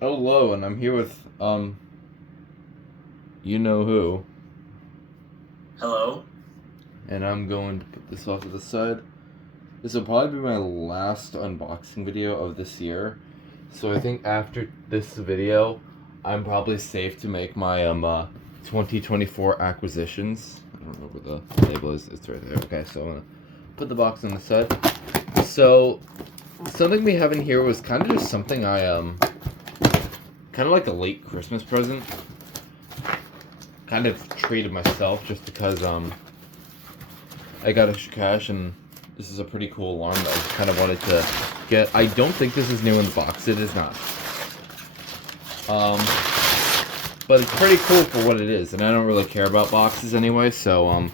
Hello, and I'm here with you know who, Hello? and I'm going to put this off to the side. This will probably be my last unboxing video of this year, so I think after this video, I'm probably safe to make my 2024 acquisitions. I don't know where the label is. It's right there. Okay, so I'm gonna put the box on the side. So something we have in here was kind of just something I kind of like a late Christmas present. Kind of treated myself just because I got extra cash, and this is a pretty cool alarm that I just kind of wanted to get. I don't think this is new in the box. It is not. But it's pretty cool for what it is, and I don't really care about boxes anyway, so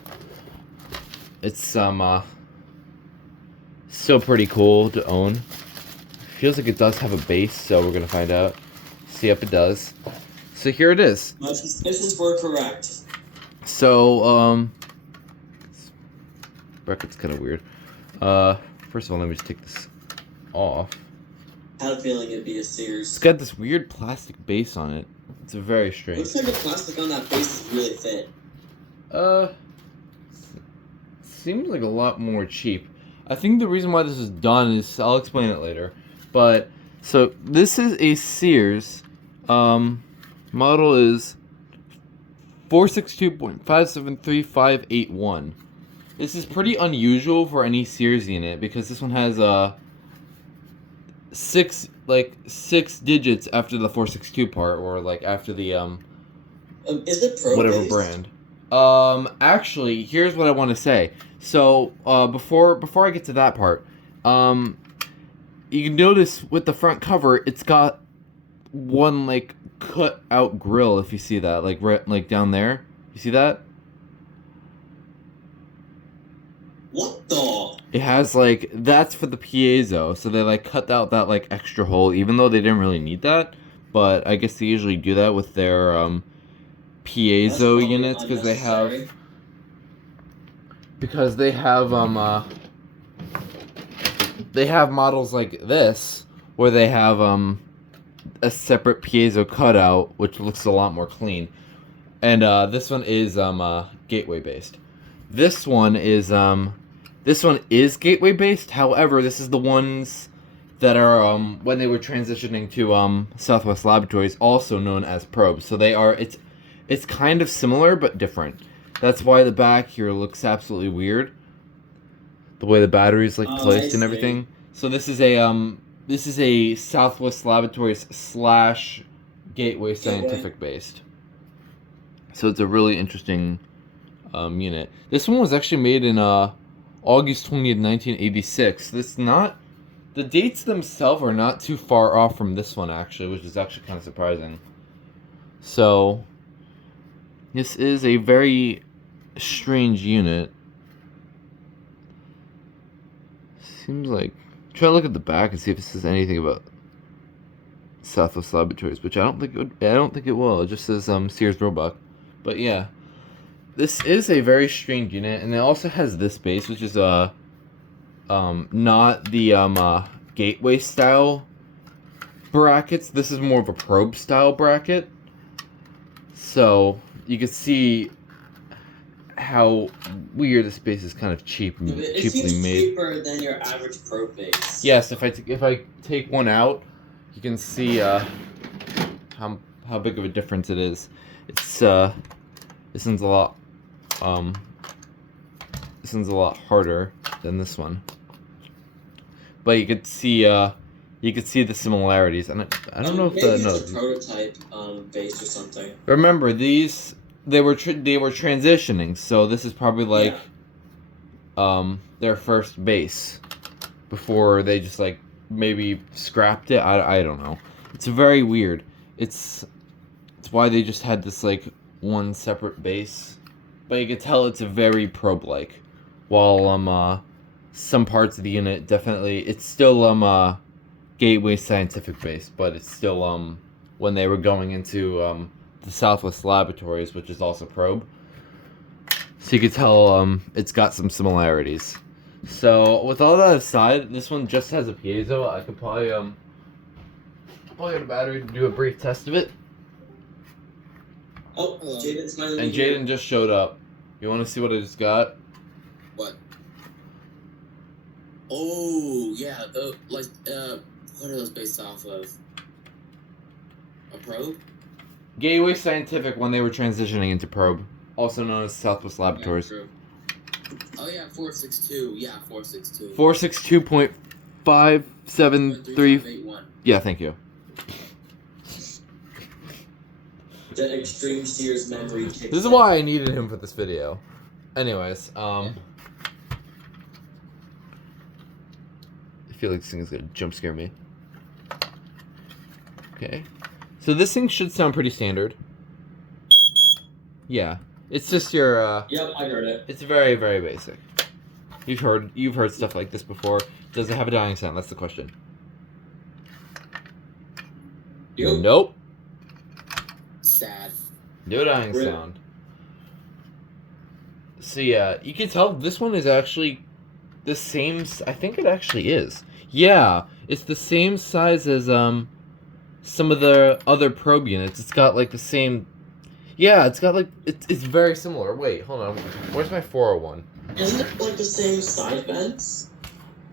it's still pretty cool to own. Feels like it does have a base, so we're gonna find out. See if it does. So here it is. My suspicions were correct. So bracket's kind of weird. First of all, let me just take this off. I had a feeling it'd be a Sears. It's got this weird plastic base on it. It's very strange. Looks like the plastic on that base is really thin. Seems like a lot more cheap. I think the reason why this is done is, I'll explain it later. But, so, this is a Sears, model is 462.5735581. This is pretty unusual for any Sears unit, because this one has, six digits after the 462 part, or, like, after the, Is it pro whatever based? brand. Actually, here's what I want to say. So, before I get to that part, you can notice with the front cover, it's got one, like, cut out grill, if you see that, like, right, like, down there. You see that? What the? It has, like, that's for the piezo, so they, like, cut out that, like, extra hole, even though they didn't really need that, but I guess they usually do that with their, piezo units, because they have models like this where they have a separate piezo cutout, which looks a lot more clean, and this one is gateway based. This one is gateway based. However, this is the ones that are when they were transitioning to Southwest Laboratories, also known as probes. So they are it's kind of similar but different. That's why the back here looks absolutely weird. The way the battery's like placed and everything. So this is a Southwest Laboratories / Gateway Scientific based. So it's a really interesting unit. This one was actually made in August 20th, 1986. The dates themselves are not too far off from this one, actually, which is actually kind of surprising. So this is a very strange unit. Seems like, try to look at the back and see if it says anything about Southwest Laboratories, which I don't think it will. It just says Sears Roebuck. But yeah, this is a very strange unit, and it also has this base, which is not the gateway style brackets. This is more of a probe style bracket. So you can see how weird this base is kind of cheaply made. It seems cheaper than your average pro base. Yes, if I take one out, you can see how big of a difference it is. It's this one's a lot harder than this one, but you could see the similarities, and I don't know if maybe it's a prototype base or something. Remember, these they were transitioning, so this is probably like their first base before they just like maybe scrapped it. I don't know. It's very weird. It's why they just had this like one separate base, but you can tell it's a very probe like. While some parts of the unit definitely, it's still Gateway Scientific base, but it's still when they were going into the Southwest Laboratories, which is also probe. So you can tell it's got some similarities. So with all that aside, this one just has a piezo. I could probably plug in the battery to do a brief test of it. Oh, Jaden's finally And here. Jaden just showed up. You want to see what I just got? What? Oh, yeah, what are those based off of? A probe? Gateway Scientific when they were transitioning into Probe, also known as Southwest Laboratories. Yeah, oh yeah, 462. Yeah, 462. 462.573. Yeah, thank you. The extreme Sears memory kicks This is in. why I needed him for this video. Anyways, I feel like this thing is gonna jump scare me. Okay. So this thing should sound pretty standard. Yeah. It's just your Yep, I heard it. it's very, very basic. You've heard stuff like this before. Does it have a dying sound? That's the question. Yep. Nope. Sad. No dying Rip. sound. So yeah, you can tell this one is actually the same. I think it actually is. Yeah, it's the same size as some of the other probe units. It's got like the same. Yeah, it's got like it's very similar. Wait, hold on. Where's my 401? Isn't it like the same side vents?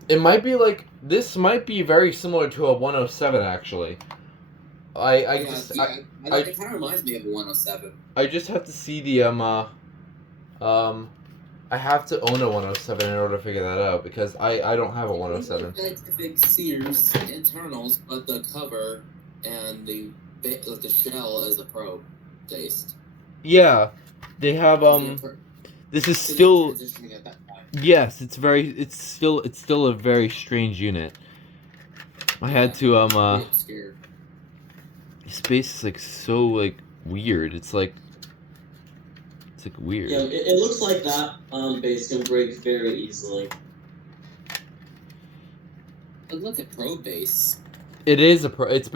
It might be like this. Might be very similar to a 107 actually. It kind of reminds me of a 107. I just have to see the I have to own a 107 in order to figure that out because I don't have a 107. It's like big Sears internals, but the cover and the shell is a probe based. Yeah, they have This is still yes. It's still a very strange unit. I had to Scared. Space is like so like weird. It's like weird. Yeah, it looks like that base can break very easily. But look at probe base. It is a it's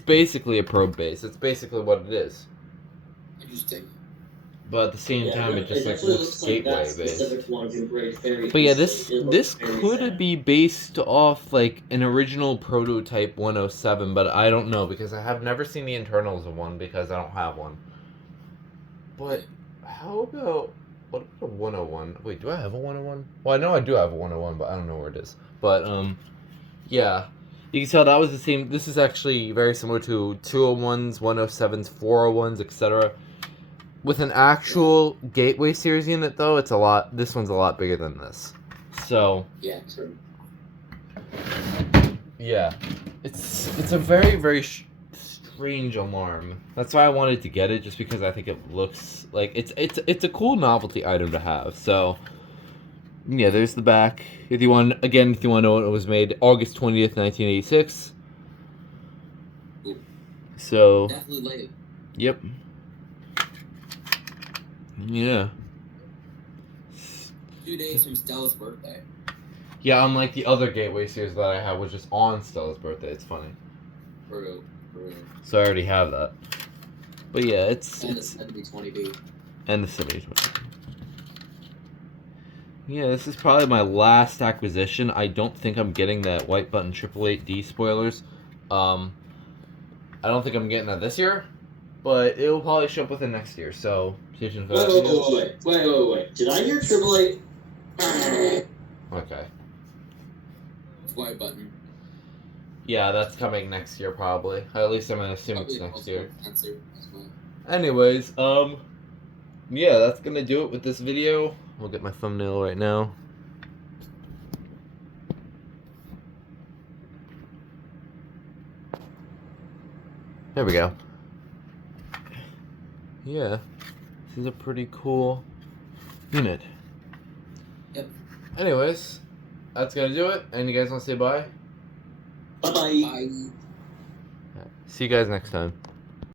basically a probe base. It's basically what it is. Interesting. But at the same time, it just like definitely looks like gateway that based. specific one can break very But yeah, easily. It this looks very could sad. be based off like an original prototype 107, but I don't know because I have never seen the internals of one because I don't have one. But how about what about a 101? Wait, do I have a 101? Well, I know I do have a 101, but I don't know where it is. But yeah. You can tell that was the same. This is actually very similar to 201s, 107s, 401s, etc. With an actual Gateway Series unit, though, it's a lot. This one's a lot bigger than this. So Yeah, true. yeah, it's a very very strange alarm. That's why I wanted to get it, just because I think it looks like it's a cool novelty item to have. So yeah, there's the back. If you want to know when it was made, August 20th, 1986. Ooh. So Definitely late. yep. Yeah. 2 days from Stella's birthday. Yeah, unlike the other Gateway Series that I have, which is on Stella's birthday. It's funny. True. So I already have that. But yeah, it's And the 7020B. and the 7020. Yeah, this is probably my last acquisition. I don't think I'm getting that white button 888D spoilers. I don't think I'm getting that this year, but it will probably show up within next year. So stay tuned for that. Wait. Did I hear AAA? Okay. It's white button. Yeah, that's coming next year probably. At least I'm gonna assume it's Probably next also year. answer as well. Anyways, yeah, that's gonna do it with this video. I'll get my thumbnail right now. There we go. Yeah, this is a pretty cool unit. Yep. Anyways, that's gonna do it. And you guys want to say bye? Bye-bye. Bye. See you guys next time.